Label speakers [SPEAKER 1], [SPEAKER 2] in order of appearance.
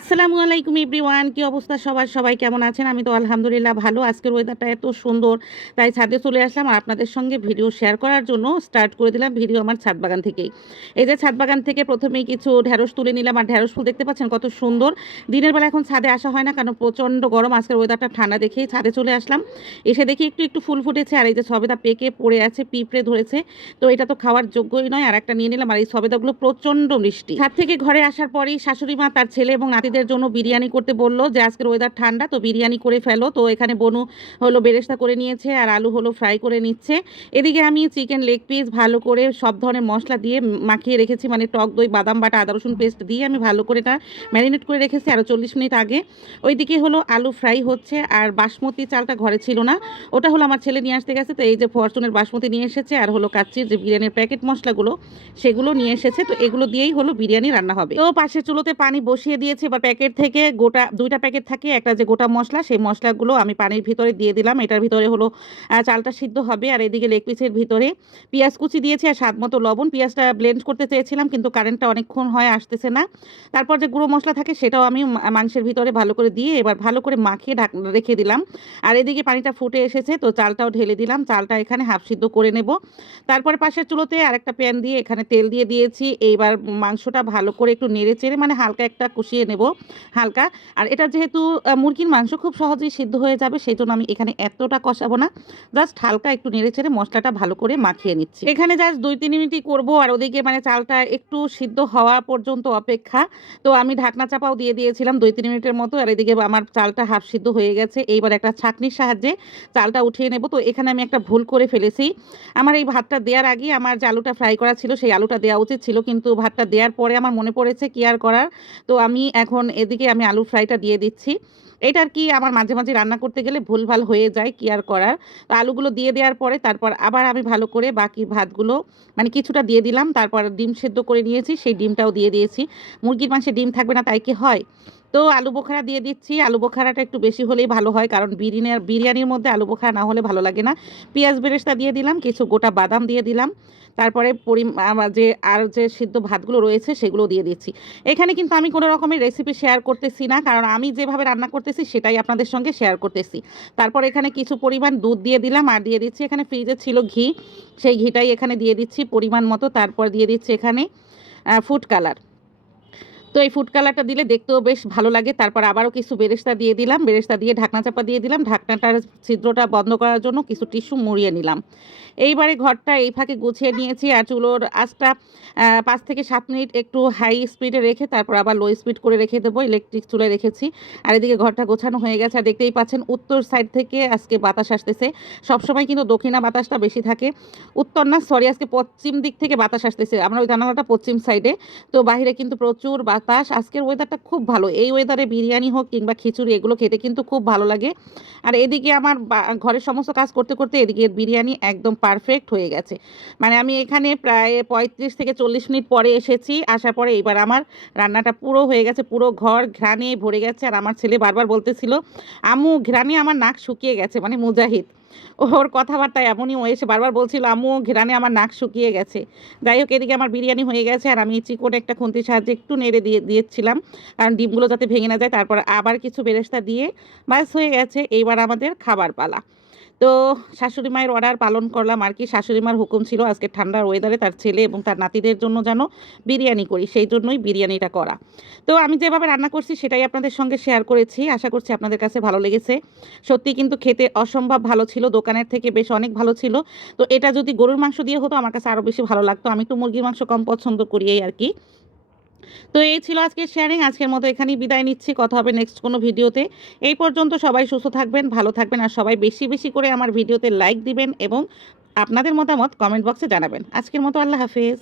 [SPEAKER 1] আসসালামু আলাইকুম এভরিওয়ান, কি অবস্থা সবার? সবাই কেমন আছেন? আমি তো আলহামদুলিল্লাহ ভালো। আজকের ওয়েদারটা এত সুন্দর, তাই ছাদে চলে আসলাম আর আপনাদের সঙ্গে ভিডিও শেয়ার করার জন্য স্টার্ট করে দিলাম ভিডিও আমার ছাদ বাগান থেকেই। এই যে ছাদ বাগান থেকে প্রথমেই কিছু ঢ্যাঁড়স তুলে নিলাম আর ঢ্যাঁড়স ফুল দেখতে পাচ্ছেন কত সুন্দর। দিনের বেলা এখন ছাদে আসা হয় না, কারণ প্রচণ্ড গরম। আজকের ওয়েদারটা ঠান্ডা দেখেই ছাদে চলে আসলাম। এসে দেখি একটু একটু ফুল ফুটেছে আর এই যে সবেদা পেকে পড়ে আছে, পিঁপড়ে ধরেছে। তো এটা তো খাওয়ার যোগ্যই নয়। আর একটা নিয়ে নিলাম আর এই সবেদাগুলো প্রচণ্ড মিষ্টি। ছাদ থেকে ঘরে আসার পরেই শাশুড়ি মা, তার ছেলে এবং নাতিদের জন্য বিরিয়ানি করতে বলল যে আজকের ওয়েদার ঠান্ডা, তো বিরিয়ানি করে ফেলো। তো এখানে বনু হলো বেরেস্তা করে নিয়েছে আর আলু হলো ফ্রাই করে নিচ্ছে। এদিকে আমি চিকেন লেগ পিস ভালো করে সব ধরনের মশলা দিয়ে মাখিয়ে রেখেছি মানে টক দই, বাদাম বাটা, আদা রসুন পেস্ট দিয়ে আমি ভালো করে এটা ম্যারিনেট করে রেখেছি আরও চল্লিশ মিনিট আগে। ওইদিকে হলো আলু ফ্রাই হচ্ছে আর বাসমতি চালটা ঘরে ছিল না। ওটা হলো আমার ছেলে নিয়ে আসতে গেছে, তো এই যে ফরচুনের বাসমতি নিয়ে এসেছে আর হলো কাচ্চির যে বিরিয়ানির প্যাকেট মশলাগুলো, সেগুলো নিয়ে এসেছে। তো এগুলো দিয়েই হলো বিরিয়ানি রান্না হবে। তো পাশে চুলোতে পানি বসিয়ে দিয়েছে, এবার প্যাকেট থেকে গোটা, দুইটা প্যাকেট থাকে, একটা যে গোটা মশলা, সেই মশলাগুলো আমি পানির ভিতরে দিয়ে দিলাম। এটার ভিতরে হলো চালটা সিদ্ধ হবে। আর এদিকে লেগ পিসের ভিতরে পেঁয়াজ কুচি দিয়েছি আর স্বাদ মতো লবণ। পেঁয়াজটা ব্লেন্ড করতে চেয়েছিলাম, কিন্তু কারেন্টটা অনেকক্ষণ হয়, আসতেছে না। তারপর যে গুঁড়ো মশলা থাকে, সেটাও আমি মাংসের ভিতরে ভালো করে দিয়ে এবার ভালো করে মাখিয়ে ঢাক, রেখে দিলাম। আর এদিকে পানিটা ফুটে এসেছে, তো চালটাও ঢেলে দিলাম। চালটা এখানে হাফ সিদ্ধ করে নেব। তারপরে পাশের চুলোতে আরেকটা প্যান দিয়ে এখানে তেল দিয়ে দিয়েছি। এইবার মাংসটা ভালো করে একটু নেড়ে চেড়ে মানে হালকা একটা কষিয়ে নেব। হালকা। আর এটা যেহেতু মুরগির মাংস খুব সহজেই সিদ্ধ হয়ে যাবে সেই জন্য আমি এখানে এতটা কষাবো না। জাস্ট হালকা একটু নেড়ে চেড়ে মশলাটা ভালো করে মাখিয়ে নিচ্ছি। এখানে জাস্ট দুই তিন মিনিটই করব, আর ওদিকে মানে চালটা একটু সিদ্ধ হওয়া পর্যন্ত অপেক্ষা। তো আমি ঢাকনা চাপাও দিয়ে দিয়েছিলাম দুই তিন মিনিটের মতো, আর এদিকে আমার চালটা হাফ সিদ্ধ হয়ে গেছে। এইবার একটা ছাঁকনির সাহায্যে চালটা উঠিয়ে নেব। তো এখানে আমি একটা ভুল করে ফেলেছি। আমার এই ভাতটা দেওয়ার আগে আমার যে আলুটা ফ্রাই করা ছিল, সেই আলুটা দেওয়া উচিত ছিল, কিন্তু ভাতটা দেওয়ার পরে আমার মনে পড়েছে কি আর করার। তো আমি এখন এদিকে আমি আলু ফ্রাইটা দিয়ে দিচ্ছি। এটার কি আমার মাঝে মাঝে রান্না করতে গেলে ভুলভাল হয়ে যায় কি আর করার? তো আলুগুলো দিয়ে দেওয়ার পরে তারপর আবার আমি ভালো করে বাকি ভাতগুলো মানে কিছুটা দিয়ে দিলাম, তারপর ডিম সেদ্ধ করে নিয়েছি, সেই ডিমটাও দিয়ে দিয়েছি। মুরগির মাংসে ডিম থাকবে না তাই কি হয়? তো আলু বোখারা দিয়ে দিচ্ছি। আলু বোখারাটা একটু বেশি হলেই ভালো হয়, কারণ বিরিয়ানির বিরিয়ানির মধ্যে আলু বোখারা না হলে ভালো লাগে না। পেঁয়াজ বেরেস্তা দিয়ে দিলাম, কিছু গোটা বাদাম দিয়ে দিলাম, তারপরে পরি যে আর যে সিদ্ধ ভাতগুলো রয়েছে সেগুলো দিয়ে দিচ্ছি। এখানে কিন্তু আমি কোনো রকমের রেসিপি শেয়ার করতেছি না, কারণ আমি যেভাবে রান্না করতেছি সেটাই আপনাদের সঙ্গে শেয়ার করতেছি। তারপর এখানে কিছু পরিমাণ দুধ দিয়ে দিলাম, আর দিয়ে দিচ্ছি এখানে ফ্রিজে ছিল ঘি। সেই ঘিটাই এখানে দিয়ে দিচ্ছি পরিমাণ মতো, তারপর দিয়ে দিচ্ছি এখানে ফুড কালার তো এই ফুড কালারটা দিলে দেখতেও বেশ ভালো লাগে। তারপর আবারও কিছু বেরেস্তা দিয়ে দিলাম। বেরেস্তা দিয়ে ঢাকনা চাপা দিয়ে দিলাম। ঢাকনাটার ছিদ্রটা বন্ধ করার জন্য কিছু টিস্যু মুড়িয়ে নিলাম। এইবারে ঘরটা এই ফাঁকে গুছিয়ে নিয়েছি আর চুলোর আঁচটা পাঁচ থেকে সাত মিনিট একটু হাই স্পিডে রেখে তারপর আবার লো স্পিড করে রেখে দেবো ইলেকট্রিক চুলে রেখেছি। আর এদিকে ঘরটা গোছানো হয়ে গেছে। আর দেখতেই পাচ্ছেন উত্তর সাইড থেকে আজকে বাতাস আসতেছে। সবসময় কিন্তু দক্ষিণা বাতাসটা বেশি থাকে। উত্তর না সরি আজকে পশ্চিম দিক থেকে বাতাস আসতেছে। আমরা ওই জানালাটা পশ্চিম সাইডে তো বাইরে কিন্তু প্রচুর বাতাস আজকের ওয়েদারটা খুব ভালো। এই ওয়েদারে বিরিয়ানি হোক কিংবা খিচুড়ি, এগুলো খেতে কিন্তু খুব ভালো লাগে। আর এদিকে আমার ঘরের সমস্ত কাজ করতে করতে এদিকে বিরিয়ানি একদম পারফেক্ট হয়ে গেছে। মানে আমি এখানে প্রায় পঁয়ত্রিশ থেকে চল্লিশ মিনিট পরে এসেছি, আসার পরে এবার আমার রান্নাটা পুরো হয়ে গেছে, পুরো ঘর ঘ্রাণে ভরে গেছে। আর আমার ছেলে বারবার বলতেছিল আম্মু ঘ্রাণে আমার নাক শুকিয়ে গেছে। মানে মুজাহিদ। ওর কথাবার্তা এমনই ও এসে বারবার বলছিল, আম্মু, ঘেরানে আমার নাক শুকিয়ে গেছে। যাই হোক, এদিকে আমার বিরিয়ানি হয়ে গেছে আর আমি চিকন একটা খুন্তির সাহায্যে একটু নেড়ে দিয়ে দিয়েছিলাম। কারণ ডিমগুলো যাতে ভেঙে না যায়, তারপর আবার কিছু বেরেস্তা দিয়ে বাস হয়ে গেছে। এইবার আমাদের খাবার পালা। তো শাশুড়ি মায়ের অর্ডার পালন করলাম আর কি। শাশুড়ি মার হুকুম ছিল আজকে ঠান্ডার ওয়েদারে তার ছেলে এবং তার নাতিদের জন্য যেন বিরিয়ানি করি, সেই জন্যই বিরিয়ানিটা করা। তো আমি যেভাবে রান্না করছি সেটাই আপনাদের সঙ্গে শেয়ার করেছি। আশা করছি আপনাদের কাছে ভালো লেগেছে। সত্যি কিন্তু খেতে অসম্ভব ভালো ছিল, দোকানের থেকে বেশ অনেক ভালো ছিল। তো এটা যদি গরুর মাংস দিয়ে হতো, আমার কাছে আরও বেশি ভালো লাগতো। আমি তো মুরগির মাংস কম পছন্দ করি আর কি। তো এই ছিল আজকের শেয়ারিং আজকের মতো এখানেই বিদায় নিচ্ছি, কথা হবে নেক্সট কোনো ভিডিওতে। এই পর্যন্ত সবাই সুস্থ থাকবেন, ভালো থাকবেন, আর সবাই বেশি বেশি করে আমার ভিডিওতে লাইক দিবেন এবং আপনাদের মতামত কমেন্ট বক্সে জানাবেন। আজকের মতো আল্লাহ হাফেজ।